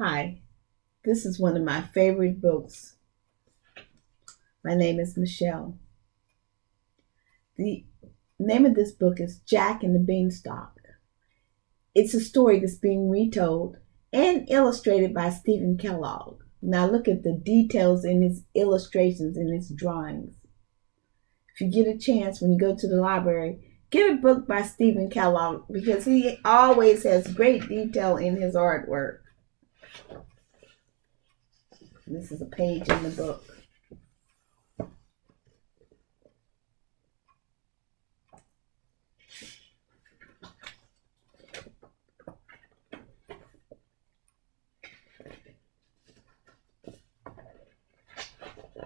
Hi, this is one of my favorite books. My name is Michelle. The name of this book is Jack and the Beanstalk. It's a story that's being retold and illustrated by Stephen Kellogg. Now look at the details in his illustrations and his drawings. If you get a chance when you go to the library, get a book by Stephen Kellogg because he always has great detail in his artwork. This is a page in the book.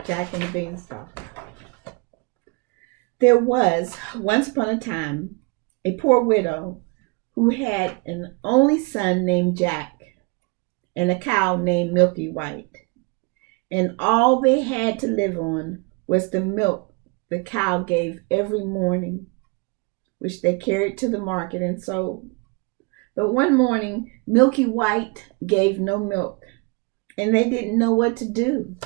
Jack and the Beanstalk. There was, once upon a time, a poor widow who had an only son named Jack and a cow named Milky White. And all they had to live on was the milk the cow gave every morning, which they carried to the market and sold. But one morning, Milky White gave no milk, and they didn't know what to do.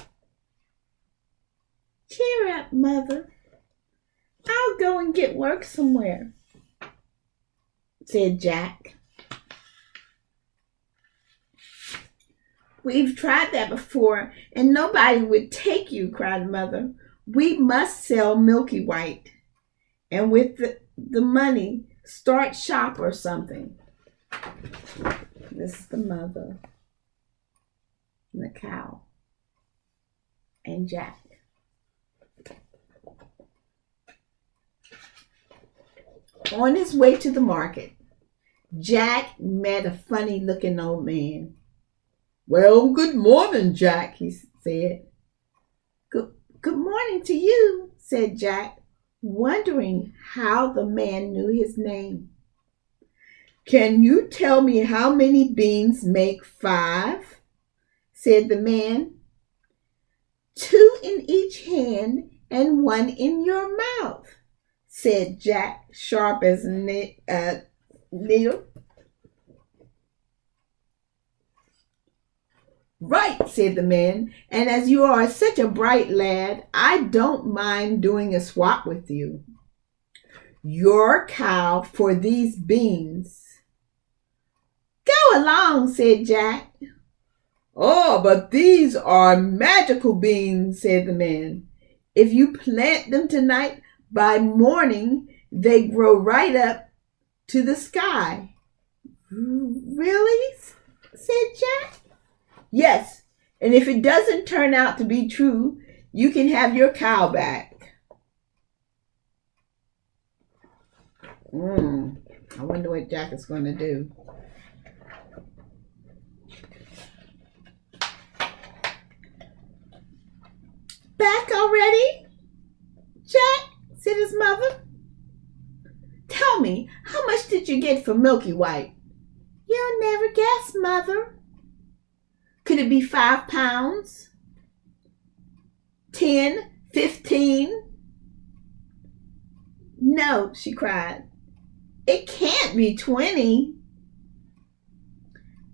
"Cheer up, Mother. I'll go and get work somewhere," said Jack. "We've tried that before, and nobody would take you," cried Mother. "We must sell Milky White, and with the money, start shop or something." This is the mother, and the cow, and Jack. On his way to the market, Jack met a funny-looking old man. "Well, good morning, Jack," he said. Good morning to you," said Jack, wondering how the man knew his name. "Can you tell me how many beans make 5?" said the man. "2 in each hand and 1 in your mouth," said Jack, sharp as a needle. "Right," said the man, "and as you are such a bright lad, I don't mind doing a swap with you. Your cow for these beans." "Go along," said Jack. "Oh, but these are magical beans," said the man. "If you plant them tonight, by morning they grow right up to the sky." "Really?" said Jack. "Yes, and if it doesn't turn out to be true, you can have your cow back." I wonder what Jack is going to do. "Back already, Jack?" said his mother. "Tell me, how much did you get for Milky White?" "You'll never guess, Mother." "Could it be 5 pounds? 10, 15? "No," she cried. "It can't be 20.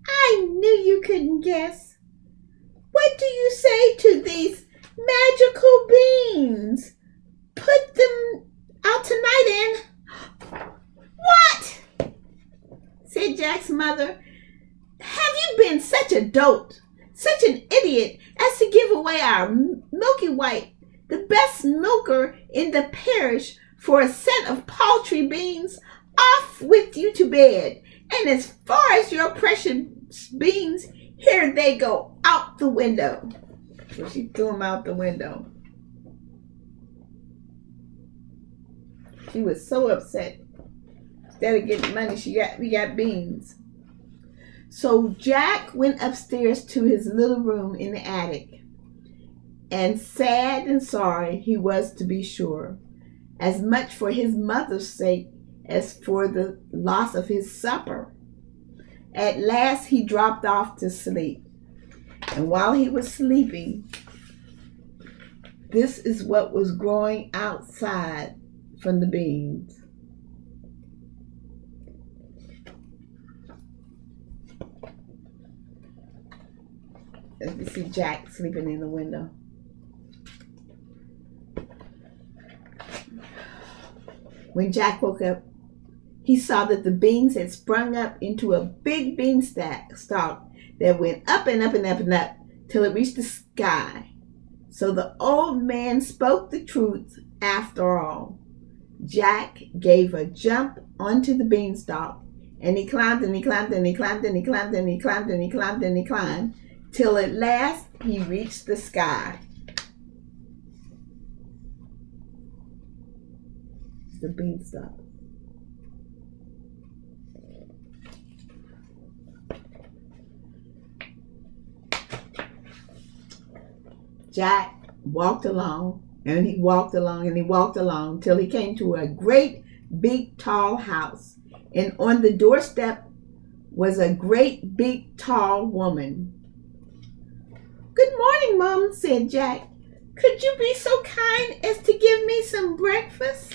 "I knew you couldn't guess. What do you say to these magical beans? Put them out tonight and—" "What?" said Jack's mother. "Have you been such a dolt, such an idiot, as to give away our Milky White, the best milker in the parish, for a set of paltry beans? Off with you to bed, and as far as your precious beans, here they go out the window." So she threw them out the window. She was so upset. Instead of getting money, we got beans. So Jack went upstairs to his little room in the attic, and sad and sorry he was, to be sure, as much for his mother's sake as for the loss of his supper. At last he dropped off to sleep, and while he was sleeping, this is what was growing outside from the beans. You see Jack sleeping in the window. When Jack woke up, he saw that the beans had sprung up into a big beanstalk that went up and up and up and up till it reached the sky. So the old man spoke the truth after all. Jack gave a jump onto the beanstalk, and he climbed and he climbed and he climbed and he climbed and he climbed and he climbed and he climbed till at last he reached the sky. The beanstalk. Jack walked along, and he walked along, and he walked along till he came to a great big tall house, and on the doorstep was a great big tall woman. "Good morning, Mom," said Jack. "Could you be so kind as to give me some breakfast?"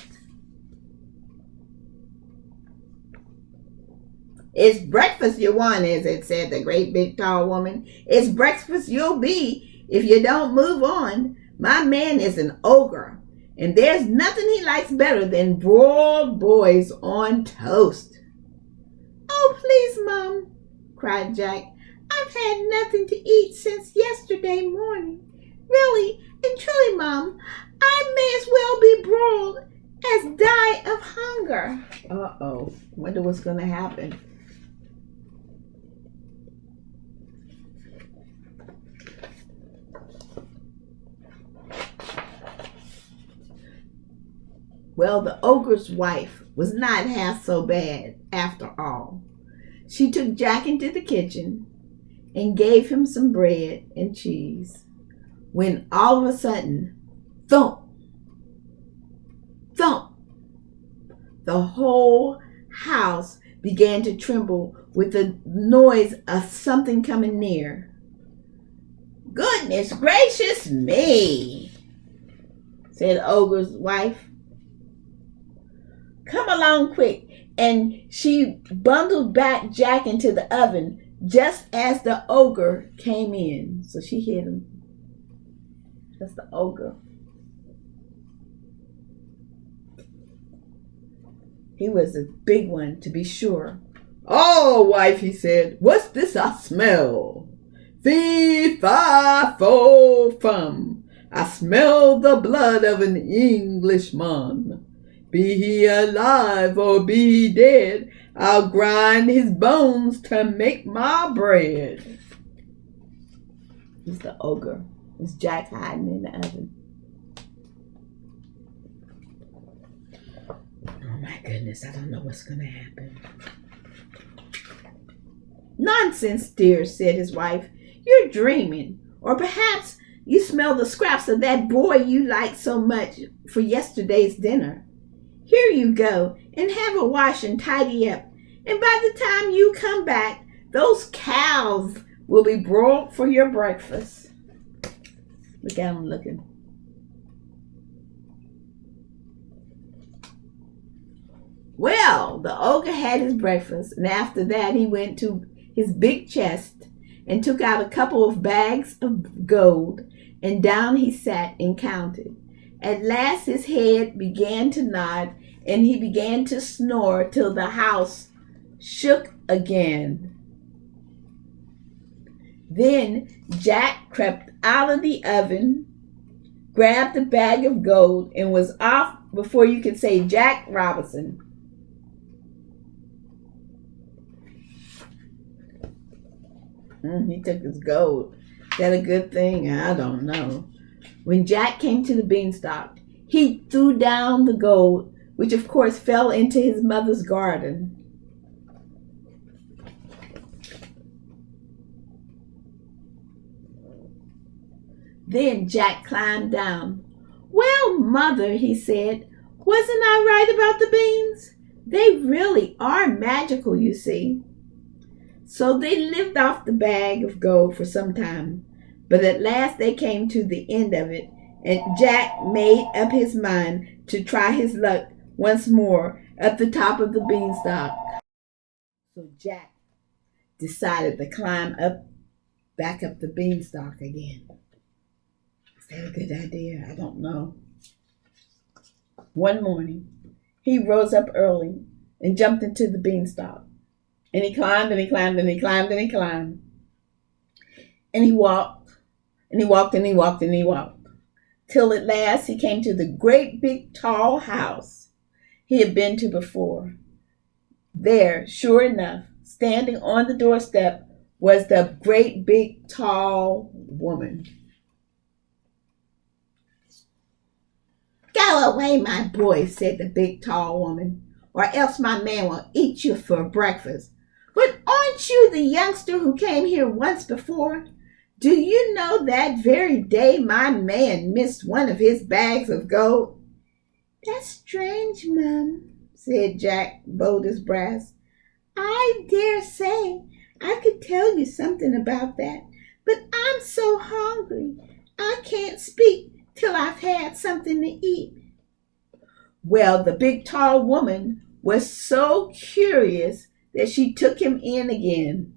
"It's breakfast you want, is it?" said the great big tall woman. "It's breakfast you'll be if you don't move on. My man is an ogre, and there's nothing he likes better than broiled boys on toast." "Oh, please, Mom," cried Jack. "I've had nothing to eat since yesterday morning. Really and truly, Mom, I may as well be broiled as die of hunger." Uh-oh. Wonder what's going to happen. Well, the ogre's wife was not half so bad after all. She took Jack into the kitchen and gave him some bread and cheese, when all of a sudden, thump, thump, the whole house began to tremble with the noise of something coming near. "Goodness gracious me," said Ogre's wife. "Come along quick." And she bundled back Jack into the oven just as the ogre came in. So she hit him. That's the ogre. He was a big one, to be sure. "Oh, wife," he said, "what's this I smell? Fee, fi, fo, fum. I smell the blood of an Englishman. Be he alive or be he dead, I'll grind his bones to make my bread." It's the ogre. It's Jack hiding in the oven. Oh my goodness, I don't know what's going to happen. "Nonsense, dear," said his wife. "You're dreaming. Or perhaps you smell the scraps of that boy you liked so much for yesterday's dinner. Here you go and have a wash and tidy up. And by the time you come back, those cows will be broiled for your breakfast." Look at them looking. Well, the ogre had his breakfast, and after that he went to his big chest and took out a couple of bags of gold, and down he sat and counted. At last his head began to nod, and he began to snore till the house shook again. Then Jack crept out of the oven, grabbed the bag of gold, and was off before you could say Jack Robinson. He took his gold. Is that a good thing? I don't know. When Jack came to the beanstalk, he threw down the gold, which of course fell into his mother's garden. Then Jack climbed down. "Well, Mother," he said, "wasn't I right about the beans? They really are magical, you see." So they lived off the bag of gold for some time, but at last they came to the end of it, and Jack made up his mind to try his luck once more at the top of the beanstalk. So Jack decided to climb up back up the beanstalk again. Is that a good idea? I don't know. One morning, he rose up early and jumped into the beanstalk. And he climbed and he climbed and he climbed and he climbed. And he walked and he walked and he walked and he walked. Till at last he came to the great big tall house he had been to before. There, sure enough, standing on the doorstep was the great big tall woman. "Go away, my boy," said the big tall woman, "or else my man will eat you for breakfast. But aren't you the youngster who came here once before? Do you know that very day my man missed one of his bags of gold?" "That's strange, Mum," said Jack, bold as brass. "I dare say I could tell you something about that, but I'm so hungry I can't speak till I've had something to eat." Well, the big tall woman was so curious that she took him in again.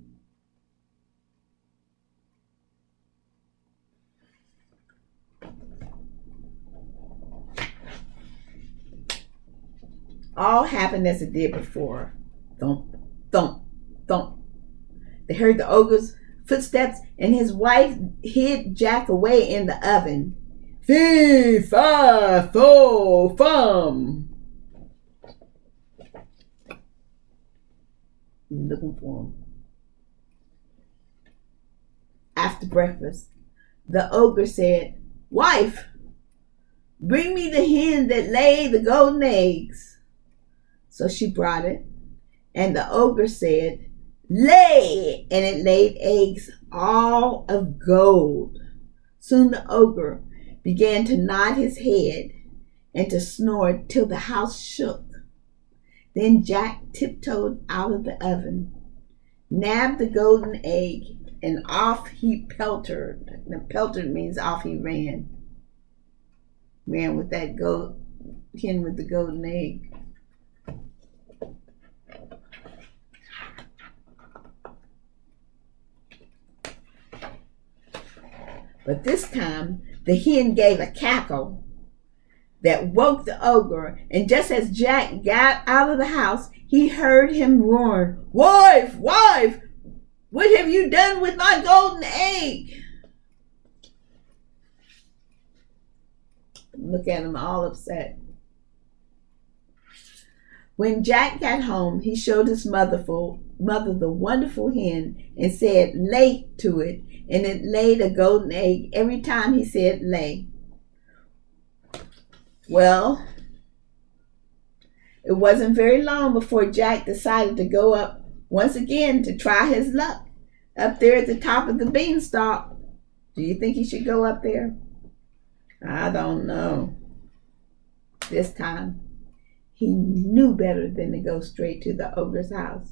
All happened as it did before. Thump, thump, thump. They heard the ogre's footsteps, and his wife hid Jack away in the oven. "Fee, fi, fo, fum." Looking for him. After breakfast, the ogre said, "Wife, bring me the hen that laid the golden eggs." So she brought it, and the ogre said, "Lay," and it laid eggs all of gold. Soon the ogre began to nod his head and to snore till the house shook. Then Jack tiptoed out of the oven, nabbed the golden egg, and off he peltered. Now, peltered means off he ran. Ran with that hen with the golden egg. But this time, the hen gave a cackle that woke the ogre, and just as Jack got out of the house, he heard him roaring, "Wife, wife, what have you done with my golden egg?" Look at him all upset. When Jack got home, he showed his mother the wonderful hen and said, "Lay to it," and it laid a golden egg every time he said lay. Well, it wasn't very long before Jack decided to go up once again to try his luck up there at the top of the beanstalk. Do you think he should go up there? I don't know. This time, he knew better than to go straight to the ogre's house.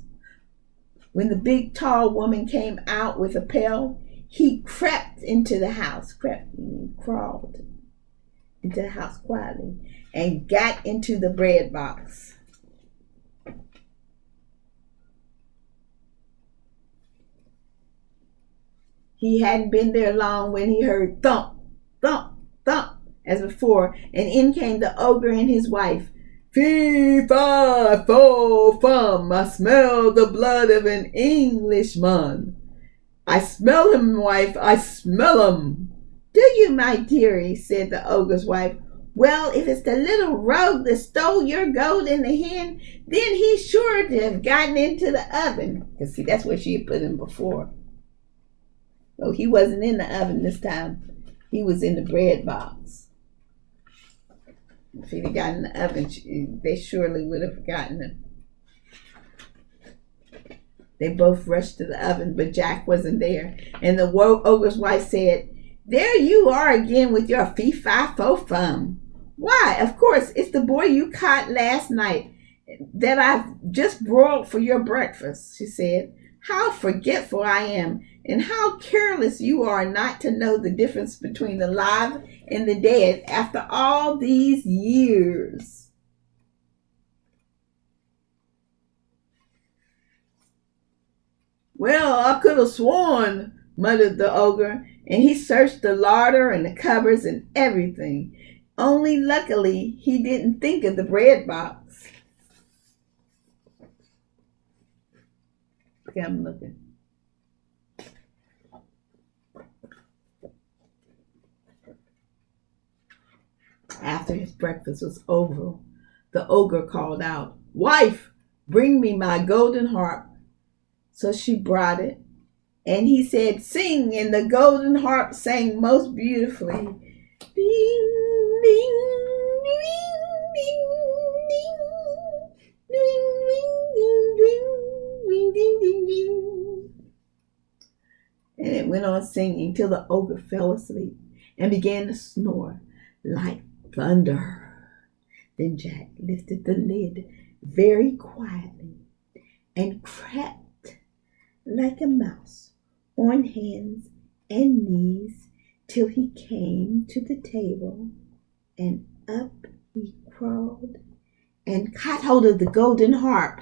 When the big tall woman came out with a pail, he crept into the house, crawled into the house quietly, and got into the bread box. He hadn't been there long when he heard thump, thump, thump as before, and in came the ogre and his wife. "Fee, fi, fo, fum, I smell the blood of an Englishman. I smell him, wife, I smell him." "Do you, my dearie?" said the ogre's wife. "Well, if it's the little rogue that stole your gold in the hen, then he's sure to have gotten into the oven." Because see, that's where she had put him before. Oh, he wasn't in the oven this time. He was in the bread box. If he'd have gotten in the oven, they surely would have gotten him. They both rushed to the oven, but Jack wasn't there. And the ogre's wife said, "There you are again with your fee-fi-fo-fum. Why, of course, it's the boy you caught last night that I've just broiled for your breakfast," she said. "How forgetful I am, and how careless you are not to know the difference between the live and the dead after all these years." "Well, I could have sworn muttered the ogre, and he searched the larder and the cupboards and everything. Only luckily he didn't think of the bread box. Okay, I'm looking. After his breakfast was over, the ogre called out, "Wife, bring me my golden harp." So she brought it, and he said, "Sing," and the golden harp sang most beautifully. Ding, ding, ding, ding, ding, ding, ding, ding, ding, ding. And it went on singing till the ogre fell asleep and began to snore like thunder. Then Jack lifted the lid very quietly and crept like a mouse on hands and knees till he came to the table, and up he crawled and caught hold of the golden harp.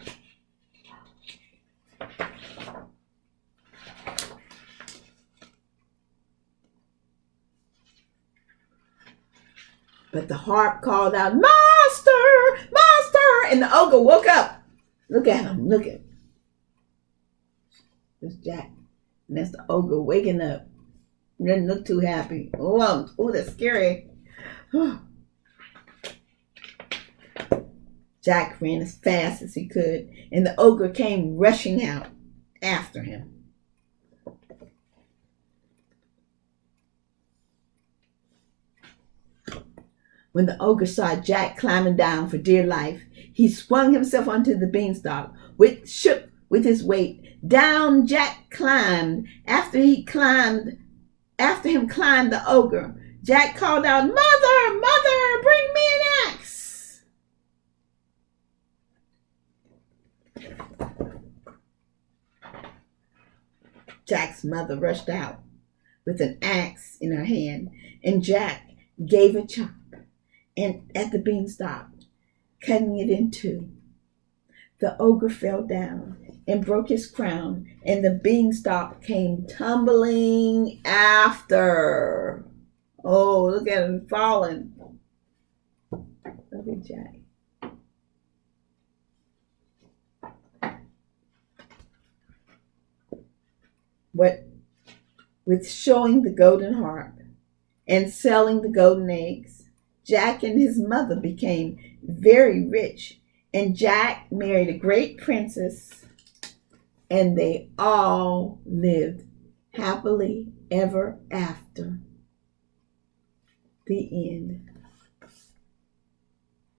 But the harp called out, "Master! Master!" And the ogre woke up. Look at him, look at him. That's Jack. And that's the ogre waking up. He doesn't look too happy. Oh, that's scary. Jack ran as fast as he could, and the ogre came rushing out after him. When the ogre saw Jack climbing down for dear life, he swung himself onto the beanstalk, which shook with his weight. Down Jack climbed. After him climbed the ogre. Jack called out, "Mother, mother, bring me an axe." Jack's mother rushed out with an axe in her hand, and Jack gave a chop and at the beanstalk, cutting it in two. The ogre fell down and broke his crown, and the beanstalk came tumbling after. Oh, look at him falling. Look at Jack. With showing the golden harp and selling the golden eggs, Jack and his mother became very rich, and Jack married a great princess, and they all lived happily ever after. The end.